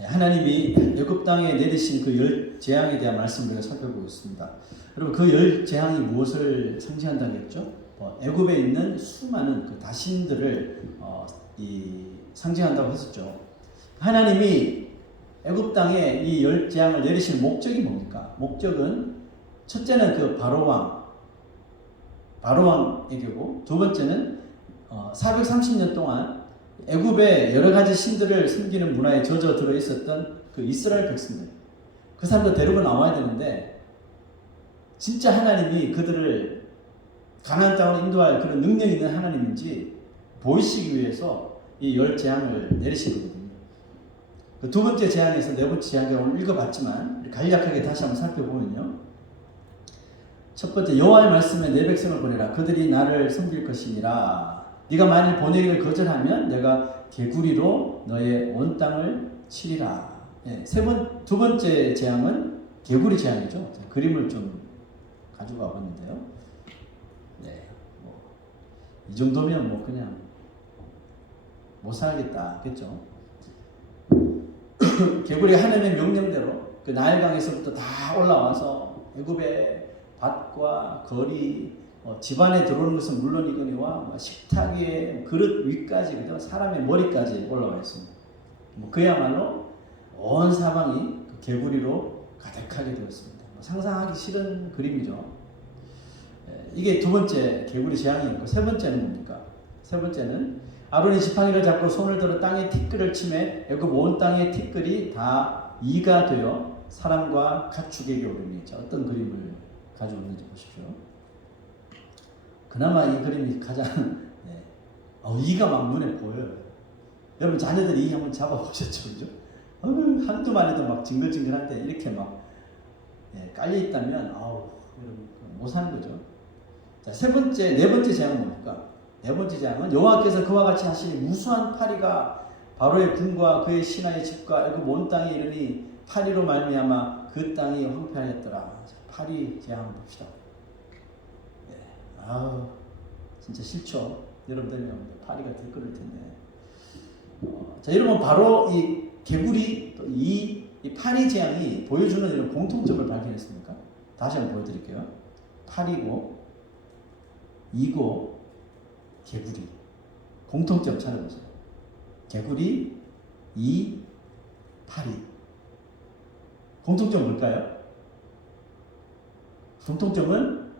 하나님이 애굽 땅에 내리신 그 열 재앙에 대한 말씀을 우리가 살펴보고 있습니다. 여러분 그 열 재앙이 무엇을 상징한다고 했죠? 애굽에 있는 수많은 그 다신들을 상징한다고 했었죠. 하나님이 애굽 땅에 이 열 재앙을 내리신 목적이 뭡니까? 목적은 첫째는 그 바로 왕에게고, 두 번째는 430년 동안 애굽의 여러 가지 신들을 섬기는 문화에 젖어 들어 있었던 그 이스라엘 백성들, 그 사람들 데리고 나와야 되는데 진짜 하나님이 그들을 가나안 땅으로 인도할 그런 능력이 있는 하나님인지 보이시기 위해서 이 열 재앙을 내리신 거거든요. 그 두 번째 재앙에서 네 번째 재앙을 오늘 읽어봤지만 간략하게 다시 한번 살펴보면요. 첫 번째, 여호와의 말씀에 내 백성을 보내라. 그들이 나를 섬길 것이니라. 네가 만일 보내기를 거절하면 내가 개구리로 너의 온 땅을 치리라. 두 번째 재앙은 개구리 재앙이죠. 그림을 좀 가지고 와봤는데요. 이 정도면 그냥 못 살겠다, 그렇죠? 개구리가 하나님의 명령대로 그 나일강에서부터 다 올라와서 애굽의 밭과 거리, 집안에 들어오는 것은 물론이거니와 식탁에 그릇 위까지, 사람의 머리까지 올라와 있습니다. 그야말로 온 사방이 그 개구리로 가득하게 되었습니다. 상상하기 싫은 그림이죠. 이게 두 번째 개구리 재앙이고, 세 번째는 뭡니까? 세 번째는 아론이 지팡이를 잡고 손을 들어 땅에 티끌을 치매 애굽 온 땅의 티끌이 다 이가 되어 사람과 가축에게 오르니. 어떤 그림을 가지고 있는지 보십시오. 그나마 이 그림이 가장 이가 막 눈에 보여요. 여러분 자녀들이 이 한번 잡아보셨죠, 그죠? 한두만 해도 막 징글징글한데 이렇게 막 깔려 있다면 못 사는 거죠. 자, 네 번째 재앙은 뭡니까? 네 번째 재앙은 여호와께서 그와 같이 하시니 무수한 파리가 바로의 궁과 그의 신하의 집과 애굽 온 땅에 이르니 파리로 말미암아 그 땅이 황폐하였더라. 파리 재앙 봅시다. 진짜 싫죠. 여러분들이 파리가 들끓을 텐데. 자, 여러분 바로 이 개구리 또 이 파리 재앙이 보여주는 이런 공통점을 발견했습니까? 다시 한번 보여드릴게요. 파리고 이고 개구리. 공통점 찾아보세요. 개구리, 이, 파리. 공통점 뭘까요? 공통점은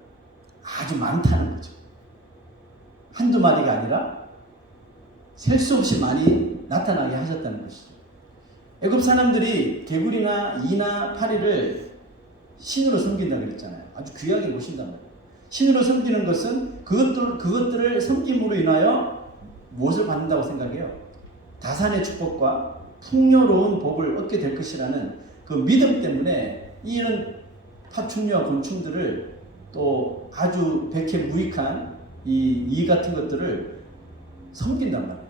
아주 많다는 거죠. 한두 마리가 아니라 셀 수 없이 많이 나타나게 하셨다는 것이죠. 애굽 사람들이 개구리나 이나 파리를 신으로 섬긴다고 그랬잖아요. 아주 귀하게 보신다는 거예요. 신으로 섬기는 것은 그것들을 섬김으로 인하여 무엇을 받는다고 생각해요? 다산의 축복과 풍요로운 복을 얻게 될 것이라는 그 믿음 때문에 이런 파충류와 곤충들을 또 아주 백해무익한 이 같은 것들을 섬긴단 말이에요.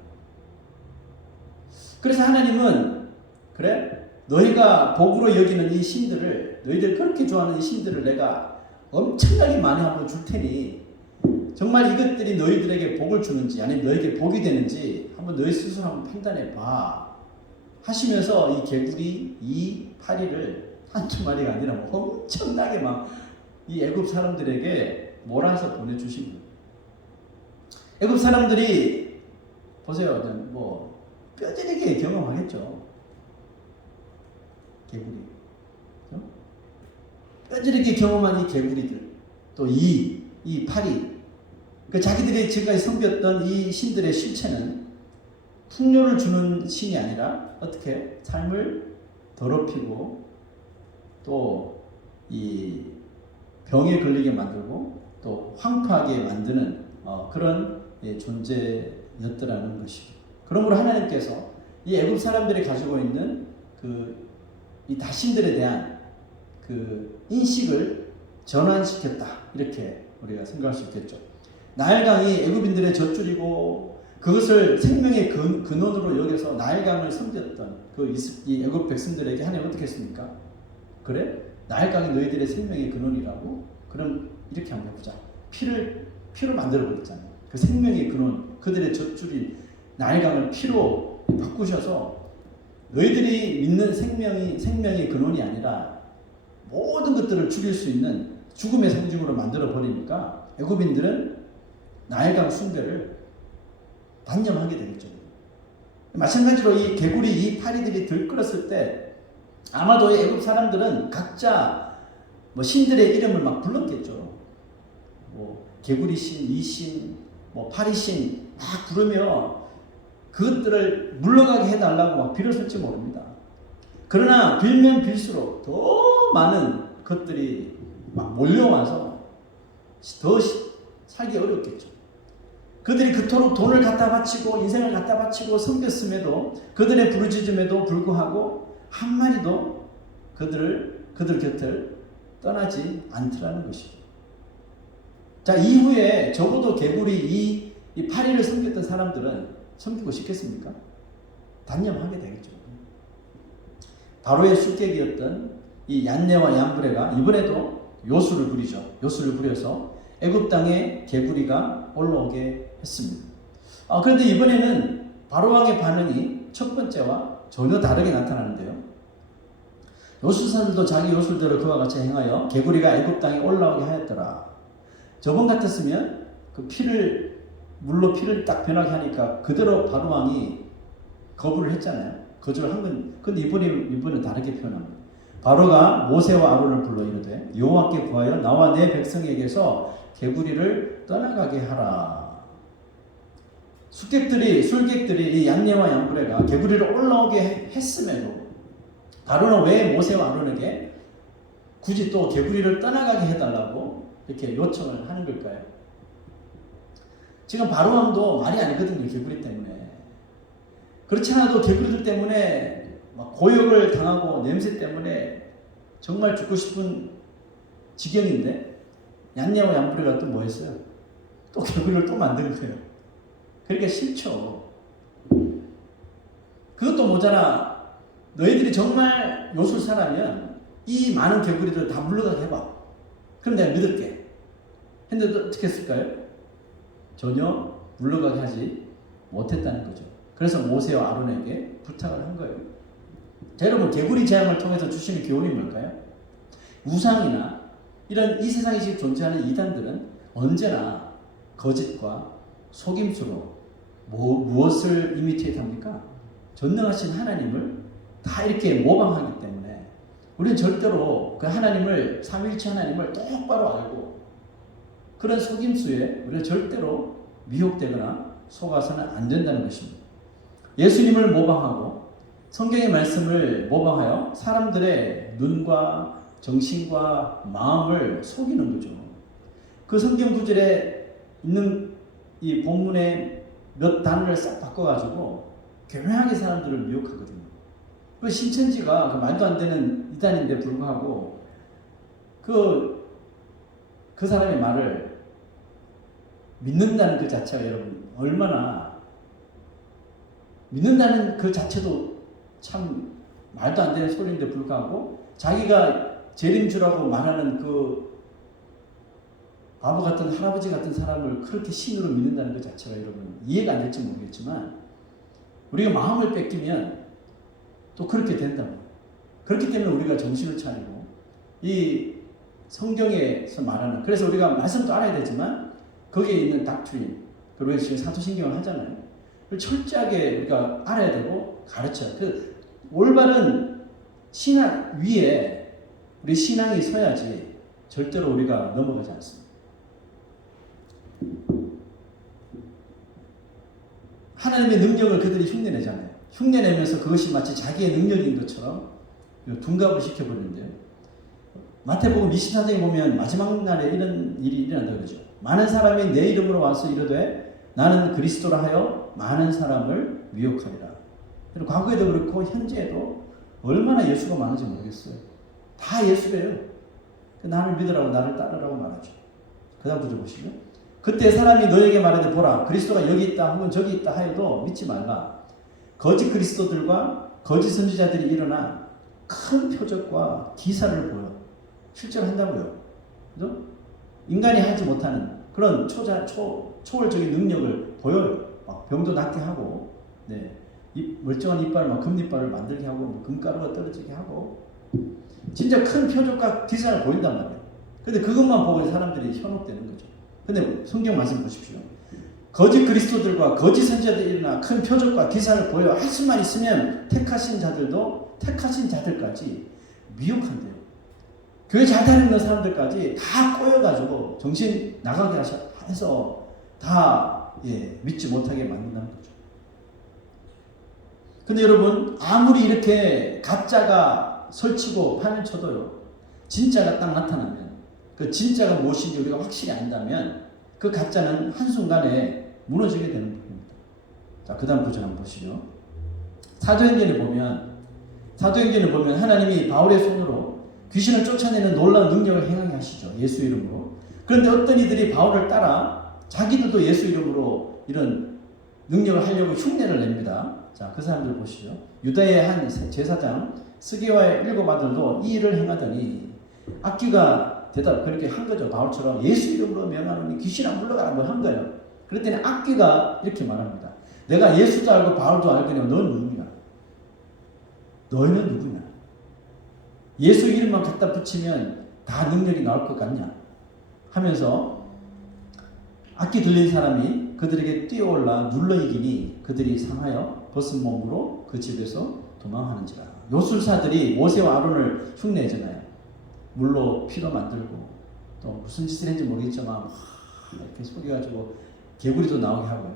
그래서 하나님은 그래? 너희가 복으로 여기는 이 신들을, 너희들 그렇게 좋아하는 이 신들을 내가 엄청나게 많이 한번 줄 테니 정말 이것들이 너희들에게 복을 주는지 아니면 너희에게 복이 되는지 한번 너희 스스로 한번 판단해 봐 하시면서 이 개구리, 이 파리를 한두 마리가 아니라 엄청나게 막 이 애굽 사람들에게 몰아서 보내주신 거예요. 애굽 사람들이 보세요. 뼈저리게 경험하겠죠. 개구리. 뼈저리게 경험한 이 개구리들, 또 이 파리, 자기들이 지금까지 섬겼던 이 신들의 실체는 풍요를 주는 신이 아니라 어떻게 삶을 더럽히고 또 이 병에 걸리게 만들고 또 황폐하게 만드는 그런 존재였더라는 것이죠. 그러므로 하나님께서 이 애굽 사람들이 가지고 있는 이 다신들에 대한 그 인식을 전환시켰다, 이렇게 우리가 생각할 수 있겠죠. 나일강이 애굽인들의 젖줄이고 그것을 생명의 근원으로 여겨서 나일강을 섬겼던 이 애굽 백성들에게 하나님 어떻게 했습니까? 그래? 나일강이 너희들의 생명의 근원이라고? 그럼 이렇게 한번 해보자. 피로 만들어버렸잖아요. 그 생명의 근원, 그들의 젖줄이 나일강을 피로 바꾸셔서 너희들이 믿는 생명이 근원이 아니라 모든 것들을 죽일 수 있는 죽음의 상징으로 만들어 버리니까 애굽인들은 나일강 숭배를 단념하게 되겠죠. 마찬가지로 이 개구리 이 파리들이 들끓었을 때 아마도 애굽 사람들은 각자 뭐 신들의 이름을 막 불렀겠죠. 뭐 개구리 신, 이 신, 뭐 파리 신 막 부르며 그것들을 물러가게 해달라고 막 빌었을지 모릅니다. 그러나 빌면 빌수록 더 많은 것들이 막 몰려와서 더 살기 어렵겠죠. 그들이 그토록 돈을 갖다 바치고 인생을 갖다 바치고 섬겼음에도 그들의 부르짖음에도 불구하고 한 마리도 그들 곁을 떠나지 않더라는 것이죠. 자, 이후에 적어도 개구리 이 파리를 섬겼던 사람들은 섬기고 싶겠습니까? 단념하게 되겠죠. 바로의 술객이었던 이 얀네와 얀브레가 이번에도 요술을 부리죠. 요술을 부려서 애굽 땅에 개구리가 올라오게 했습니다. 그런데 이번에는 바로 왕의 반응이 첫 번째와 전혀 다르게 나타나는데요. 요술사들도 자기 요술대로 그와 같이 행하여 개구리가 애굽 땅에 올라오게 하였더라. 저번 같았으면 그 물로 피를 딱 변하게 하니까 그대로 바로 왕이 거부를 했잖아요. 거절을 한 건. 근데 이번에 다르게 표현합니다. 바로가 모세와 아론을 불러 이르되 여호와께 구하여 나와 내 백성에게서 개구리를 떠나가게 하라. 술객들이 이 얀네와 얀브레가 개구리를 올라오게 했음에도 바로는 왜 모세와 아론에게 굳이 또 개구리를 떠나가게 해달라고 이렇게 요청을 하는 걸까요? 지금 바로 왕도 말이 아니거든요. 개구리 때문에. 그렇지 않아도 개구리들 때문에 막 고역을 당하고 냄새 때문에 정말 죽고 싶은 지경인데 얀네와 얀브레가 또 뭐 했어요? 또 개구리를 또 만드는 거예요. 그러니까 싫죠. 그것도 모자라 너희들이 정말 요술사라면 이 많은 개구리들 다 물러가게 해봐. 그럼 내가 믿을게. 했는데 어떻게 했을까요? 전혀 물러가게 하지 못했다는 거죠. 그래서 모세와 아론에게 부탁을 한 거예요. 자, 여러분, 개구리 재앙을 통해서 주시는 교훈이 뭘까요? 우상이나 이런 이 세상에 지금 존재하는 이단들은 언제나 거짓과 속임수로 무엇을 이미테이트 합니까? 전능하신 하나님을 다 이렇게 모방하기 때문에 우리는 절대로 그 하나님을, 삼위일체 하나님을 똑바로 알고 그런 속임수에 우리가 절대로 미혹되거나 속아서는 안 된다는 것입니다. 예수님을 모방하고 성경의 말씀을 모방하여 사람들의 눈과 정신과 마음을 속이는 거죠. 그 성경 구절에 있는 이 본문의 몇 단어를 싹 바꿔가지고 교묘하게 사람들을 미혹하거든요. 그 신천지가 그 말도 안 되는 이단인데 불구하고 그 사람의 말을 믿는다는 그 자체가 여러분 얼마나 믿는다는 그 자체도 참 말도 안 되는 소리인데 불구하고 자기가 재림주라고 말하는 그 바보 같은 할아버지 같은 사람을 그렇게 신으로 믿는다는 그 자체가 여러분 이해가 안 될지 모르겠지만 우리가 마음을 뺏기면 또 그렇게 된다고. 그렇기 때문에 우리가 정신을 차리고 이 성경에서 말하는 그래서 우리가 말씀도 알아야 되지만 거기에 있는 닥트린 그리고 지금 사도신경을 하잖아요. 그걸 철저하게 우리가 알아야 되고 가르쳐야 그 올바른 신앙 위에 우리 신앙이 서야지 절대로 우리가 넘어가지 않습니다. 하나님의 능력을 그들이 흉내내잖아요. 흉내내면서 그것이 마치 자기의 능력인 것처럼 둔갑을 시켜버리는데요. 마태복음 24장에 보면 마지막 날에 이런 일이 일어난다 그러죠. 많은 사람이 내 이름으로 와서 이르되 나는 그리스도라 하여 많은 사람을 미혹하리라. 그리고 과거에도 그렇고 현재에도 얼마나 예수가 많은지 모르겠어요. 다 예수래요. 나를 믿으라고 나를 따르라고 말하죠. 그 다음 구절 보시죠. 그때 사람이 너에게 말하되 보라 그리스도가 여기 있다 혹은 저기 있다 하여도 믿지 말라. 거짓 그리스도들과 거짓 선지자들이 일어나 큰 표적과 기사를 보여. 실제로 한다고요. 그죠? 인간이 하지 못하는 그런 초월적인 능력을 보여요. 막 병도 낫게 하고, 네. 멀쩡한 이빨을 막 금이빨을 만들게 하고 뭐 금가루가 떨어지게 하고 진짜 큰 표적과 기사를 보인단 말이에요. 근데 그것만 보고 사람들이 현혹되는 거죠. 근데 성경 말씀 보십시오. 거짓 그리스도들과 거짓 선지자들이 일어나 큰 표적과 기사를 보여 할 수만 있으면 택하신 자들도 택하신 자들까지 미혹한대요. 교회 잘 다니는 사람들까지 다 꼬여가지고 정신 나가게 해서 다 믿지 못하게 만든다는 거죠. 근데 여러분 아무리 이렇게 가짜가 설치고 파면쳐도요, 진짜가 딱 나타나면 그 진짜가 무엇인지 우리가 확실히 안다면 그 가짜는 한순간에 무너지게 되는 겁니다. 자, 그 다음 구절 한번 보시죠. 사도행전을 보면 하나님이 바울의 손으로 귀신을 쫓아내는 놀라운 능력을 행하게 하시죠. 예수 이름으로. 그런데 어떤 이들이 바울을 따라 자기들도 예수 이름으로 이런 능력을 하려고 흉내를 냅니다. 자, 그 사람들 보시죠. 유다의 한 제사장 스게와의 7 아들도 이 일을 행하더니 악귀가 대답 그렇게 한 거죠. 바울처럼 예수 이름으로 명하노니 귀신 안 물러가라 뭐 한 거예요. 그랬더니 악귀가 이렇게 말합니다. 내가 예수도 알고 바울도 알거니와 너는 누구냐? 너희는 누구냐? 예수 이름만 갖다 붙이면 다 능력이 나올 것 같냐? 하면서 악기 들린 사람이 그들에게 뛰어올라 눌러 이기니 그들이 상하여 벗은 몸으로 그 집에서 도망하는지라. 요술사들이 모세와 아론을 흉내잖아요. 물로 피도 만들고 또 무슨 짓을 했는지 모르겠지만 이렇게 속여가지고 개구리도 나오게 하고요.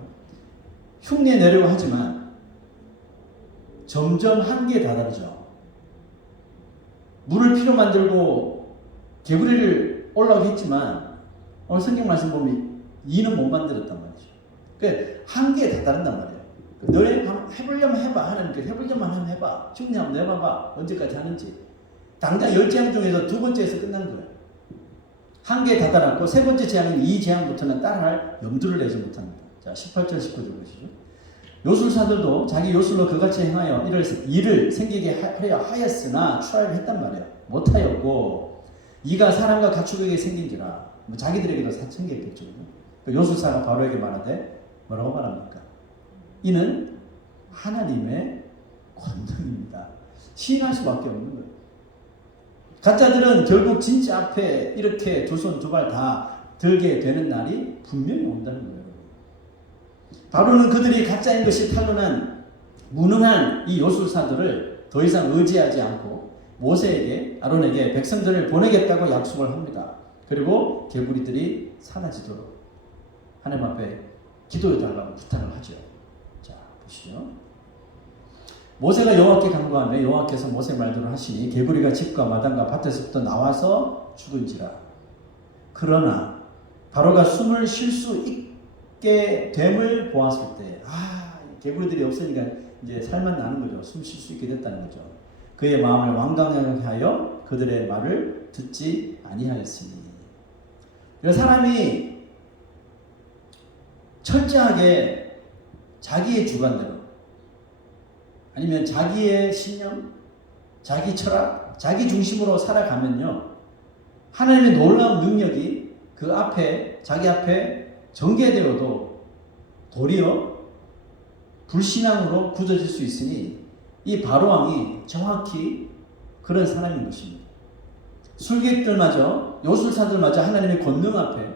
흉내 내려고 하지만 점점 한계에 다다르죠. 물을 피로 만들고 개구리를 올라오게 했지만 오늘 성경 말씀 보면 이는 못 만들었단 말이죠. 그러니까 한계에 다다른단 말이에요. 너네 해보려면 해봐. 하나님께 해보려면 한번 해봐. 흉내 한번 내봐봐. 언제까지 하는지. 당장 10재앙 중에서 2번째에서 끝난 거예요. 한계에 다다랐고 3번째 재앙인 이 재앙부터는 따라할 염두를 내지 못합니다. 자, 18절 19절 보시죠. 요술사들도 자기 요술로 그같이 행하여 일을 생기게 하려 하였으나 트라이를 했단 말이에요. 못하였고 이가 사람과 가축에게 생긴지라. 뭐 자기들에게도 생겼겠죠. 요술사가 바로에게 말하되 뭐라고 말합니까? 이는 하나님의 권능입니다. 시인할 수밖에 없는 거예요. 가짜들은 결국 진짜 앞에 이렇게 두 손 두 발 다 들게 되는 날이 분명히 온다는 거예요. 바로는 그들이 가짜인 것이 탄로난 무능한 이 요술사들을 더 이상 의지하지 않고 모세에게 아론에게 백성들을 보내겠다고 약속을 합니다. 그리고 개구리들이 사라지도록 하나님 앞에 기도해달라고 부탁을 하죠. 자, 보시죠. 모세가 여호와께 간구하며 여호와께서 모세 말대로 하시니 개구리가 집과 마당과 밭에서부터 나와서 죽은지라. 그러나 바로가 숨을 쉴 수 있게 됨을 보았을 때 개구리들이 없으니까 이제 살만 나는 거죠. 숨 쉴 수 있게 됐다는 거죠. 그의 마음을 완강하게 하여 그들의 말을 듣지 아니하였으니. 사람이 철저하게 자기의 주관대로 아니면 자기의 신념, 자기 철학, 자기 중심으로 살아가면요, 하나님의 놀라운 능력이 그 앞에, 자기 앞에 전개되어도 도리어 불신앙으로 굳어질 수 있으니 이 바로왕이 정확히 그런 사람인 것입니다. 술객들마저, 요술사들마저 하나님의 권능 앞에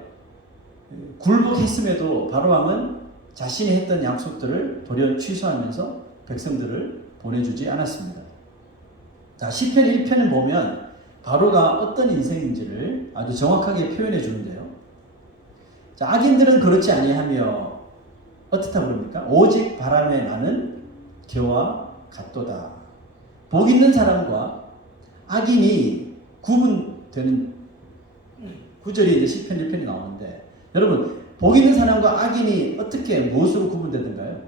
굴복했음에도 바로왕은 자신이 했던 약속들을 도리어 취소하면서 백성들을 보내주지 않았습니다. 자, 시편 1편을 보면 바로가 어떤 인생인지를 아주 정확하게 표현해 주는데요. 자, 악인들은 그렇지 아니하며 어떻다 그럽니까? 오직 바람에 나는 개와 같도다. 복 있는 사람과 악인이 구분되는 구절이 이제 시편 1편이 나오는데, 여러분, 복 있는 사람과 악인이 어떻게 무엇으로 구분되던가요?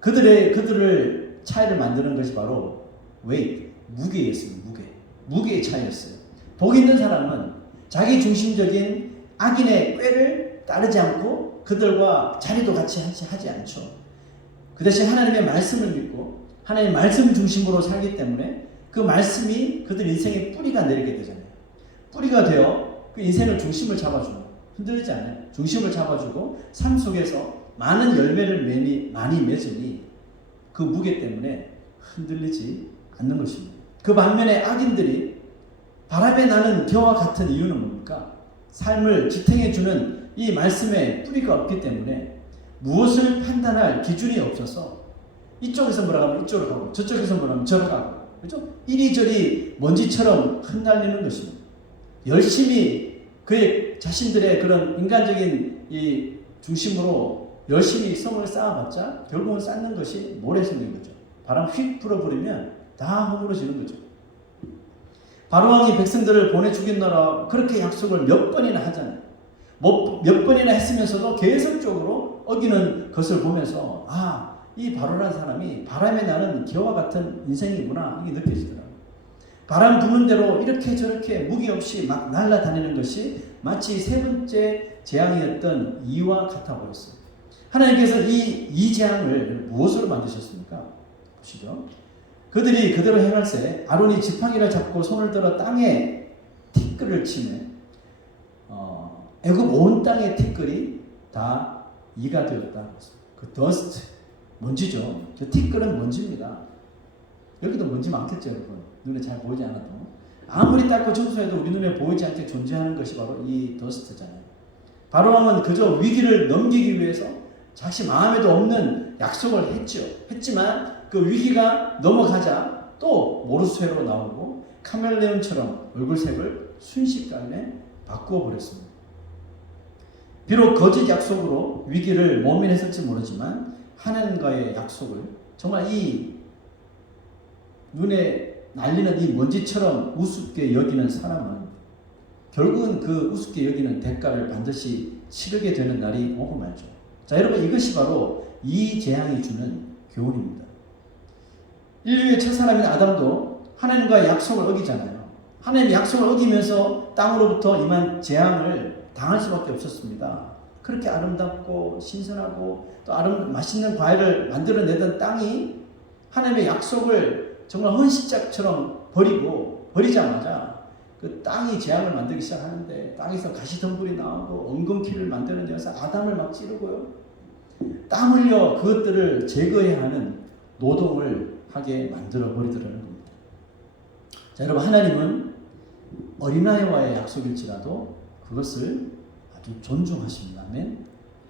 그들을 차이를 만드는 것이 바로 무게였습니다. 무게의 차이였어요. 복 있는 사람은 자기 중심적인 악인의 꾀를 따르지 않고 그들과 자리도 같이 하지 않죠. 그 대신 하나님의 말씀을 믿고 하나님의 말씀 중심으로 살기 때문에 그 말씀이 그들 인생의 뿌리가 내리게 되잖아요. 뿌리가 되어 그 인생을 중심을 잡아주고, 흔들리지 않아요. 중심을 잡아주고 삶 속에서 많은 열매를 많이 맺으니 그 무게 때문에 흔들리지 않는 것입니다. 그 반면에 악인들이 바람에 나는 겨와 같은 이유는 뭡니까? 삶을 지탱해주는 이 말씀에 뿌리가 없기 때문에 무엇을 판단할 기준이 없어서 이쪽에서 뭐라 하면 이쪽으로 가고 저쪽에서 뭐라 하면 저로 가고, 그렇죠? 이리저리 먼지처럼 흩날리는 것입니다. 열심히 그의 자신들의 그런 인간적인 이 중심으로 열심히 성을 쌓아봤자 결국은 쌓는 것이 모래성인 거죠. 바람 휙 불어버리면 다 허물어지는 거죠. 바로왕이 백성들을 보내 죽이노라 그렇게 약속을 몇 번이나 하잖아요. 몇 번이나 했으면서도 계속적으로 어기는 것을 보면서 이 바로라는 사람이 바람에 나는 겨와 같은 인생이구나 이게 느껴지더라고요. 바람 부는 대로 이렇게 저렇게 무기 없이 막 날아다니는 것이 마치 세 번째 재앙이었던 이와 같아 보였어요. 하나님께서 이 재앙을 무엇으로 만드셨습니까? 보시죠. 그들이 그대로 행할세 아론이 지팡이를 잡고 손을 들어 땅에 티끌을 치매 애굽 온 땅의 티끌이 다 이가 되었다. 그 더스트 먼지죠. 저 티끌은 먼지입니다. 여기도 먼지 많겠죠, 여러분. 눈에 잘 보이지 않아도 아무리 닦고 청소해도 우리 눈에 보이지 않게 존재하는 것이 바로 이 더스트잖아요. 바로왕은 그저 위기를 넘기기 위해서 자신 마음에도 없는 약속을 했지만 그 위기가 넘어가자 또 모르쇠로 나오고 카멜레온처럼 얼굴색을 순식간에 바꾸어 버렸습니다. 비록 거짓 약속으로 위기를 모면했을지 모르지만 하나님과의 약속을 정말 이 눈에 날리는 이 먼지처럼 우습게 여기는 사람은 결국은 그 우습게 여기는 대가를 반드시 치르게 되는 날이 오고 말죠. 자, 여러분, 이것이 바로 이 재앙이 주는 교훈입니다. 인류의 첫사람인 아담도 하나님과의 약속을 어기잖아요. 하나님의 약속을 어기면서 땅으로부터 임한 재앙을 당할 수밖에 없었습니다. 그렇게 아름답고 신선하고 또 맛있는 과일을 만들어내던 땅이 하나님의 약속을 정말 헌신짝처럼 버리자마자 그 땅이 재앙을 만들기 시작하는데 땅에서 가시덤불이 나오고 엉겅퀴를 만들어내서 아담을 막 찌르고요. 땀 흘려 그것들을 제거해야 하는 노동을 하게 만들어 버리더라는 겁니다. 자, 여러분, 하나님은 어린아이와의 약속일지라도 그것을 아주 존중하십니다. 아멘.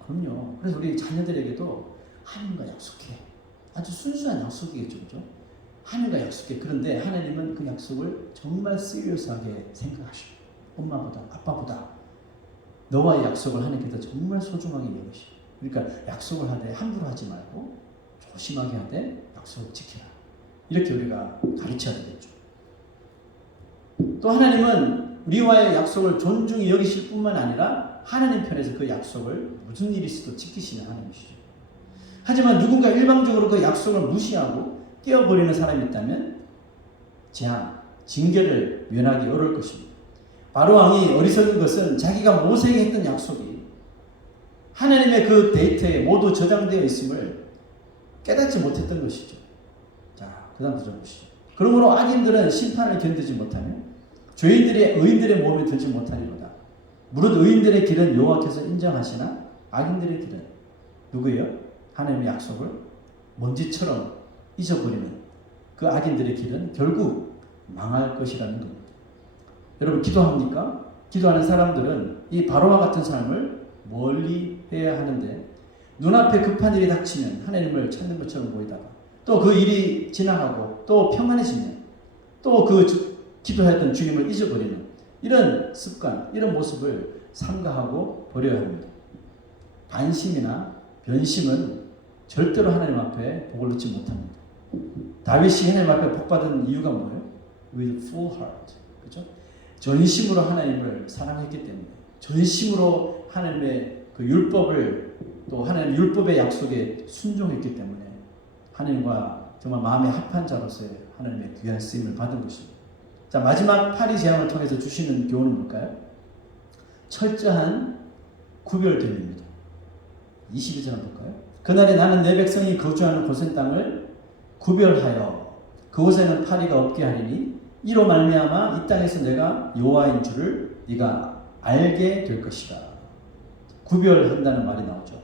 그럼요. 그래서 우리 자녀들에게도 하나님과 약속해. 아주 순수한 약속이겠죠, 그죠? 하나님과 약속해. 그런데 하나님은 그 약속을 정말 시리어스하게 생각하시고 엄마보다 아빠보다 너와의 약속을 하나님께서 정말 소중하게 여기시고, 그러니까 약속을 하되 함부로 하지 말고 조심하게 하되 약속을 지키라. 이렇게 우리가 가르쳐야 되겠죠. 또 하나님은 우리와의 약속을 존중히 여기실 뿐만 아니라 하나님 편에서 그 약속을 무슨 일이 있어도 지키시는 하나님이시죠. 하지만 누군가 일방적으로 그 약속을 무시하고 깨어버리는 사람이 있다면 재앙, 징계를 면하기 어려울 것입니다. 바로왕이 어리석은 것은 자기가 모세에게 했던 약속이 하나님의 그 데이터에 모두 저장되어 있음을 깨닫지 못했던 것이죠. 자, 그 다음 들어보시죠. 그러므로 악인들은 심판을 견디지 못하며 의인들의 몸에 들지 못하리로다. 무릇 의인들의 길은 여호와께서 인정하시나 악인들의 길은 누구예요? 하나님의 약속을 먼지처럼 잊어버리는 그 악인들의 길은 결국 망할 것이라는 겁니다. 여러분, 기도합니까? 기도하는 사람들은 이 바로와 같은 삶을 멀리 해야 하는데 눈앞에 급한 일이 닥치면 하나님을 찾는 것처럼 보이다가 또 그 일이 지나가고 또 평안해지면 또 그 기도했던 주님을 잊어버리는 이런 습관, 이런 모습을 삼가하고 버려야 합니다. 반심이나 변심은 절대로 하나님 앞에 복을 얻지 못합니다. 다윗이 하나님 앞에 복받은 이유가 뭐예요? With full heart. 그렇죠? 전심으로 하나님을 사랑했기 때문에, 전심으로 하나님의 그 율법을 또 하나님의 율법의 약속에 순종했기 때문에 하나님과 정말 마음에 합한 자로서의 하나님의 귀한 쓰임을 받은 것입니다. 자, 마지막 파리 재앙을 통해서 주시는 교훈은 뭘까요? 철저한 구별됨입니다. 22절 한번 볼까요? 그날에 나는 내 백성이 거주하는 고센 땅을 구별하여 그곳에는 파리가 없게 하리니 이로 말미암아 이 땅에서 내가 여호와인 줄을 네가 알게 될 것이다. 구별한다는 말이 나오죠.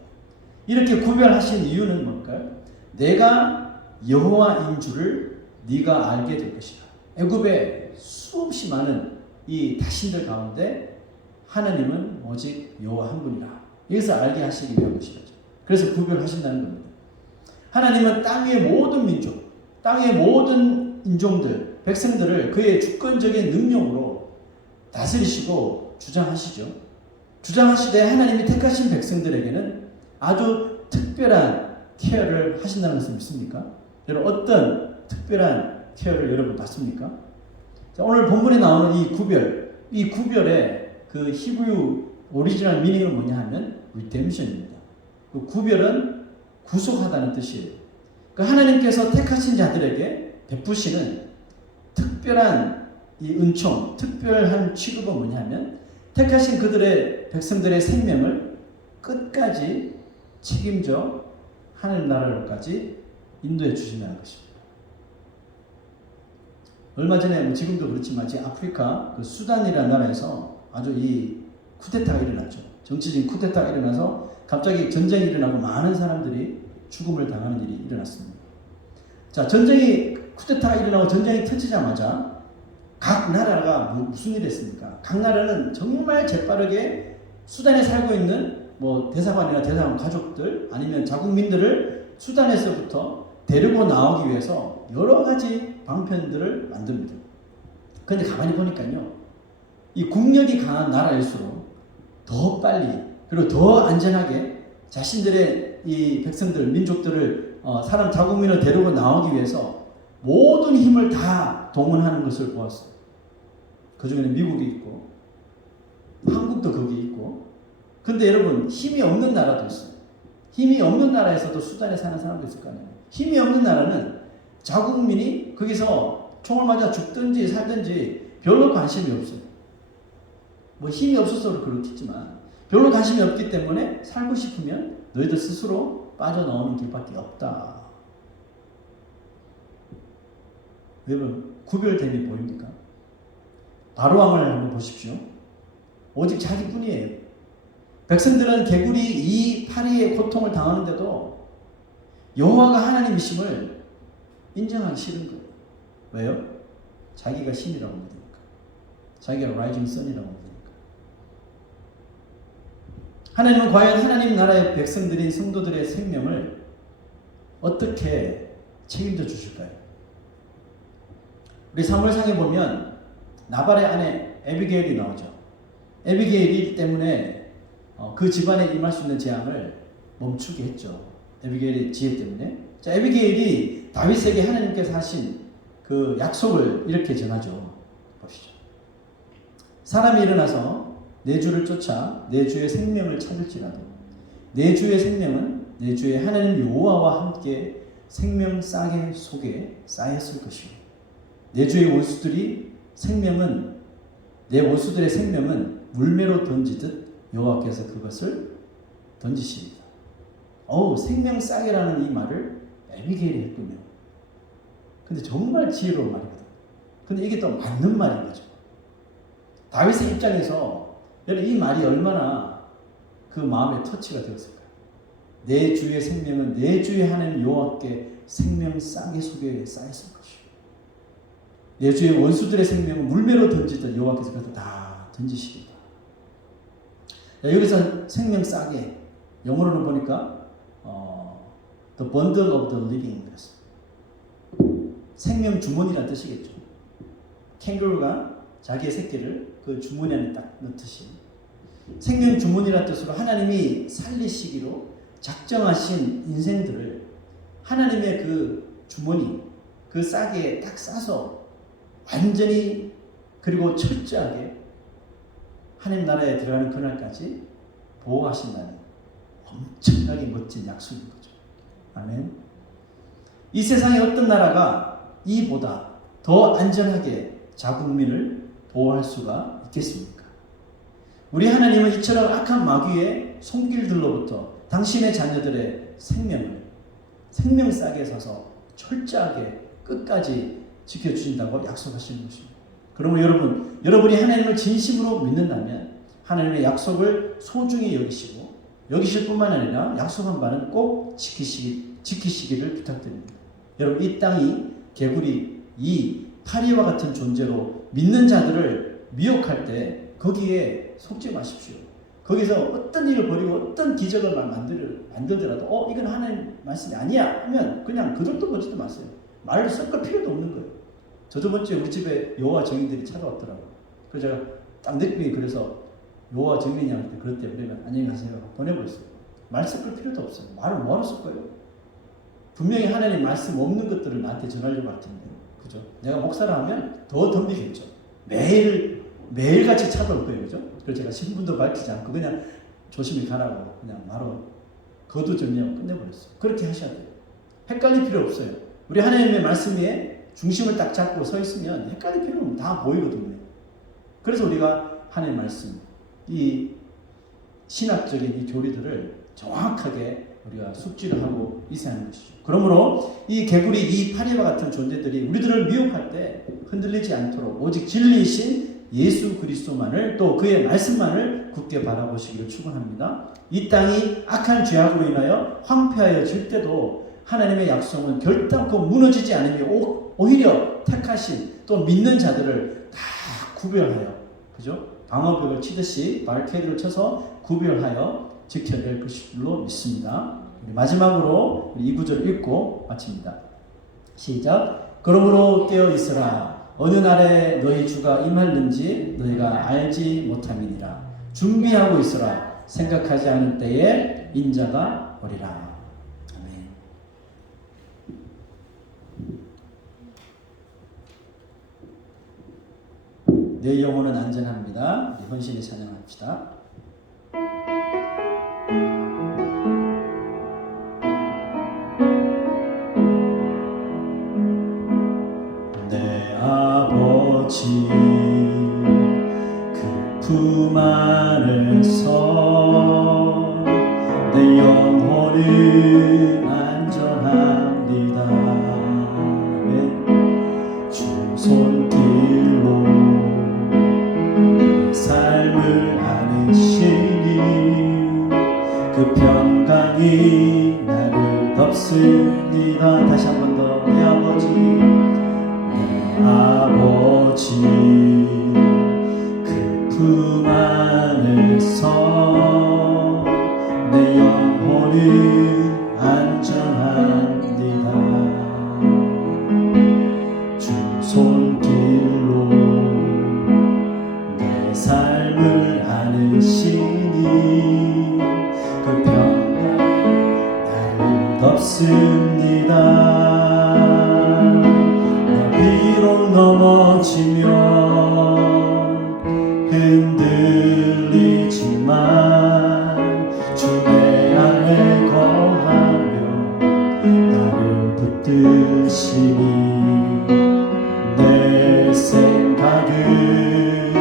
이렇게 구별하신 이유는 뭘까요? 내가 여호와인 줄을 네가 알게 될 것이다. 애굽에 수없이 많은 이 다신들 가운데 하나님은 오직 여호와 한 분이라. 여기서 알게 하시기 위한 것이죠. 그래서 구별하신다는 겁니다. 하나님은 땅 위의 모든 민족, 땅 위의 모든 인종들, 백성들을 그의 주권적인 능력으로 다스리시고 주장하시죠. 주장하시되 하나님이 택하신 백성들에게는 아주 특별한 케어를 하신다는 것을 믿습니까? 여러분 어떤 특별한 케어를 여러분 받습니까? 자, 오늘 본문에 나오는 이 구별의 그 히브리 오리지널 미닝은 뭐냐 하면 redemption입니다. 그 구별은 구속하다는 뜻이에요. 그 하나님께서 택하신 자들에게 베푸시는 특별한 이 은총, 특별한 취급은 뭐냐 하면 택하신 그들의 백성들의 생명을 끝까지 책임져 하늘 나라로까지 인도해 주신다는 것입니다. 얼마 전에 지금도 그렇지만 아프리카 그 수단이라는 나라에서 아주 이 쿠데타가 일어났죠. 정치적인 쿠데타가 일어나서 갑자기 전쟁이 일어나고 많은 사람들이 죽음을 당하는 일이 일어났습니다. 자, 쿠데타가 일어나고 전쟁이 터지자마자 각 나라가 무슨 일을 했습니까? 각 나라는 정말 재빠르게 수단에 살고 있는 대사관이나 대사관 가족들 아니면 자국민들을 수단에서부터 데리고 나오기 위해서 여러 가지 방편들을 만듭니다. 그런데 가만히 보니까요, 이 국력이 강한 나라일수록 더 빨리 그리고 더 안전하게 자신들의 이 백성들, 민족들을 사람 자국민을 데리고 나오기 위해서 모든 힘을 다 동원하는 것을 보았어요. 그 중에는 미국이 있고 한국도 거기 있고. 근데 여러분 힘이 없는 나라도 있어요. 힘이 없는 나라에서도 수단에 사는 사람도 있을 거 아니에요. 힘이 없는 나라는 자국민이 거기서 총을 맞아 죽든지 살든지 별로 관심이 없어요. 힘이 없어서 그렇겠지만 별로 관심이 없기 때문에 살고 싶으면 너희들 스스로 빠져나오는 길밖에 없다. 여러분 구별됨이 보입니까? 바로왕을 한번 보십시오. 오직 자기뿐이에요. 백성들은 개구리 이 파리의 고통을 당하는데도 여호와가 하나님이심을 인정하기 싫은 거예요. 왜요? 자기가 신이라고 믿으니까. 자기가 라이징 선이라고 믿으니까. 하나님은 과연 하나님 나라의 백성들인 성도들의 생명을 어떻게 책임져 주실까요? 우리 사무엘상에 보면 나발의 아내 에비게일이 나오죠. 에비게일이 때문에 그 집안에 임할 수 있는 재앙을 멈추게 했죠. 에비게일의 지혜 때문에. 자, 에비게일이 다윗에게 하나님께서 하신 그 약속을 이렇게 전하죠. 보시죠. 사람이 일어나서 내 주를 쫓아 내 주의 생명을 찾을지라도 내 주의 생명은 내 주의 하나님 여호와와 함께 생명 싸개 속에 쌓였을 것이요. 내 주의 원수들의 생명은 물매로 던지듯 여호와께서 그것을 던지십니다. 생명 싸개라는 이 말을 에비게일이 했군요. 근데 정말 지혜로운 말이거든. 근데 이게 또 맞는 말인 거죠. 다윗의 입장에서 이 말이 얼마나 그 마음에 터치가 되었을까요? 내 주의 생명은 내 주의 하나님 여호와께 생명 싸개 속에 쌓였을 것이요. 내 주의 원수들의 생명은 물매로 던지듯 여호와께서 그것을 다 던지시리다. 여기서 생명 싸개 영어로는 보니까 The bundle of the living 그랬어요. 생명 주머니라는 뜻이겠죠. 캥거루가 자기의 새끼를 그 주머니 안에 딱 넣듯이 생명 주머니라는 뜻으로 하나님이 살리시기로 작정하신 인생들을 하나님의 그 주머니, 그 싸개에 딱 싸서 완전히 그리고 철저하게 하나님 나라에 들어가는 그날까지 보호하신다는 엄청나게 멋진 약속인 거죠. 아멘. 이 세상에 어떤 나라가 이보다 더 안전하게 자국민을 보호할 수가 있겠습니까? 우리 하나님은 이처럼 악한 마귀의 손길들로부터 당신의 자녀들의 생명 싸게 서서 철저하게 끝까지 지켜주신다고 약속하시는 것입니다. 그러면 여러분이 하나님을 진심으로 믿는다면 하나님의 약속을 소중히 여기실 뿐만 아니라 약속한 바는 꼭 지키시기를 부탁드립니다. 여러분, 이 땅이 개구리, 이 파리와 같은 존재로 믿는 자들을 미혹할 때 거기에 속지 마십시오. 거기서 어떤 일을 벌이고 어떤 기적을 만들더라도 이건 하나님 말씀이 아니야 하면 그냥 그들도 보지도 마세요. 말을 섞을 필요도 없는 거예요. 저번 주에 우리 집에 여호와 증인들이 찾아왔더라고요. 그래서 제가 딱 느낌이 그래서 여호와 증인이한테 그럴 때 우리는 안녕히 가세요 보내버렸어요. 말 섞을 필요도 없어요. 말을 뭐하러 섞어요? 분명히 하나님 말씀 없는 것들을 나한테 전하려고 할 텐데, 그죠? 내가 목사라 하면 더 덤비겠죠. 매일같이 찾아올 거예요, 그죠? 그래서 제가 신분도 밝히지 않고 그냥 조심히 가라고 그냥 바로 거두 정리하고 끝내버렸어요. 그렇게 하셔야 돼요. 헷갈릴 필요 없어요. 우리 하나님의 말씀에 중심을 딱 잡고 서 있으면 헷갈릴 필요 없으면 다 보이거든요. 그래서 우리가 하나님의 말씀, 이 신학적인 이 교리들을 정확하게 우리가 숙지를 하고 있어야 하는 것이죠. 그러므로 이 개구리, 이 파리와 같은 존재들이 우리들을 미혹할 때 흔들리지 않도록 오직 진리이신 예수 그리스도만을, 또 그의 말씀만을 굳게 바라보시기를 축원합니다. 이 땅이 악한 죄악으로 인하여 황폐하여질 때도 하나님의 약속은 결단코 무너지지 않으며 오히려 택하신 또 믿는 자들을 다 구별하여, 그죠? 방어벽을 치듯이 바리케이드를 쳐서 구별하여 지켜낼 것으로 믿습니다. 마지막으로 이 구절을 읽고 마칩니다. 시작. 그러므로 깨어 있으라. 어느 날에 너희 주가 임할는지 너희가 알지 못함이니라. 준비하고 있으라. 생각하지 않은 때에 인자가 오리라. 아멘. 내 영혼은 안전합니다. 우리 헌신히 찬양합시다. 내 아버지 그 품 안에서 내 영혼은 안전합니다. 주 손길로 삶을 안으시니 그 평강이 나를 덮습니다. 다시 한 번 더. 내 아버지, 내 아버지 그 품 안에서 내 영혼이 안전합니다. 주 손길로 내 삶을 안으시니 그 평강 나를 덮습니다. 나 비록 넘어지면 흔들리지만 주 내 안에 거하며 나를 붙드시니 내 생각을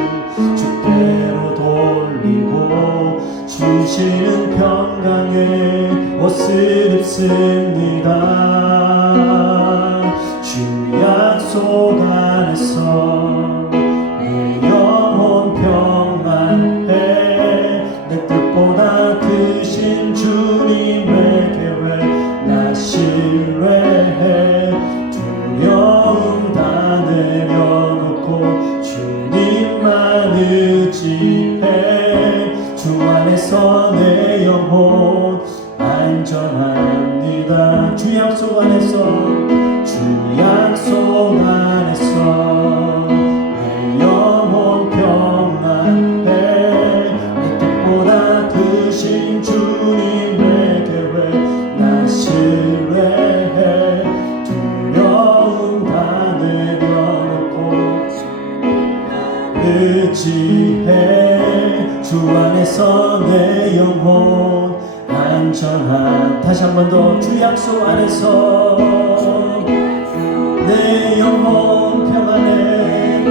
주께로 돌리고 주시는 평강의 옷을 입습니다. 주 약속 안에서 내 영혼 평안해. 내 뜻보다 크신 주님의 계획 나 신뢰해. 두려움 다 내려놓고 주님만 의지해. 주 안에서 내 영혼 안전합니다. 주 약속 안에서, 주 약속 안에서 내 영혼 평안해. 내 뜻보다 크신 주님의 계획 나 신뢰해. 두려움 다 내려놓고 의지해. 주 안에서 내 영혼 안전한. 다시 한 번 더. 주 약속 안에서 내 영혼 평안해.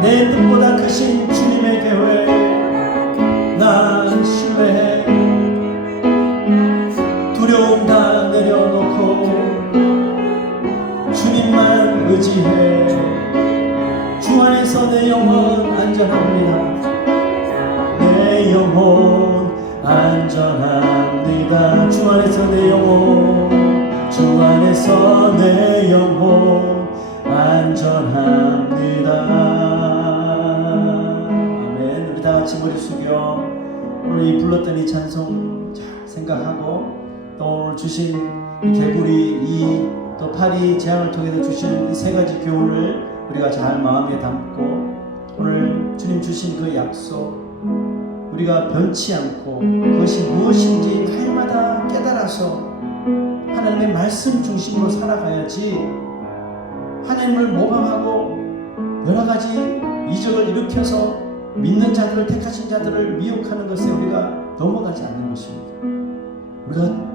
내 뜻보다 크신 주님의 계획 나 신뢰해. 두려움 다 내려놓고 주님만 의지해. 주 안에서 내 영혼 안전합니다. 내 영혼 안전합니다. 주 안에서 내 영혼, 주 안에서 내 영혼 안전합니다. 아멘. 우리 다 같이 머리 숙여 오늘 이 불렀던 이 찬송 잘 생각하고 또 오늘 주신 이 개구리 이 또 파리 재앙을 통해서 주신 이 세 가지 교훈을 우리가 잘 마음에 담고 오늘 주님 주신 그 약속 우리가 변치 않고 그것이 무엇인지 날마다 깨달아서 하나님의 말씀 중심으로 살아가야지 하나님을 모방하고 여러 가지 이적을 일으켜서 믿는 자들을 택하신 자들을 미혹하는 것에 우리가 넘어가지 않는 것입니다. 우리가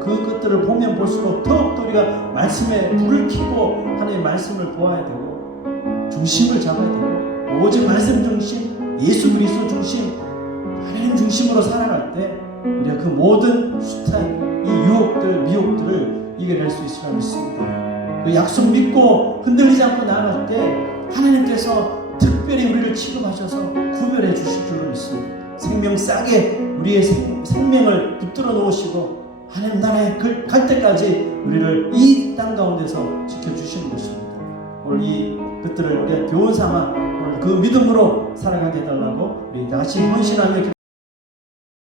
그것들을 보면 볼수록 더욱더 우리가 말씀에 불을 켜고 하나님의 말씀을 보아야 되고 중심을 잡아야 되고 오직 말씀 중심, 예수 그리스도 중심, 하나님 중심으로 살아갈 때 우리가 그 모든 숱한 이 유혹들, 미혹들을 이겨낼 수 있으리라 믿습니다. 그 약속 믿고 흔들리지 않고 나아갈 때 하나님께서 특별히 우리를 취급하셔서 구별해 주실 줄로 믿습니다. 생명 싸게 우리의 생명을 붙들어 놓으시고 하나님 나라에 갈 때까지 우리를 이 땅 가운데서 지켜주시는 것입니다. 오늘 이 것들을 우리가 교훈 삼아 오늘 그 믿음으로 살아가게 해달라고 우리 다시 헌신하며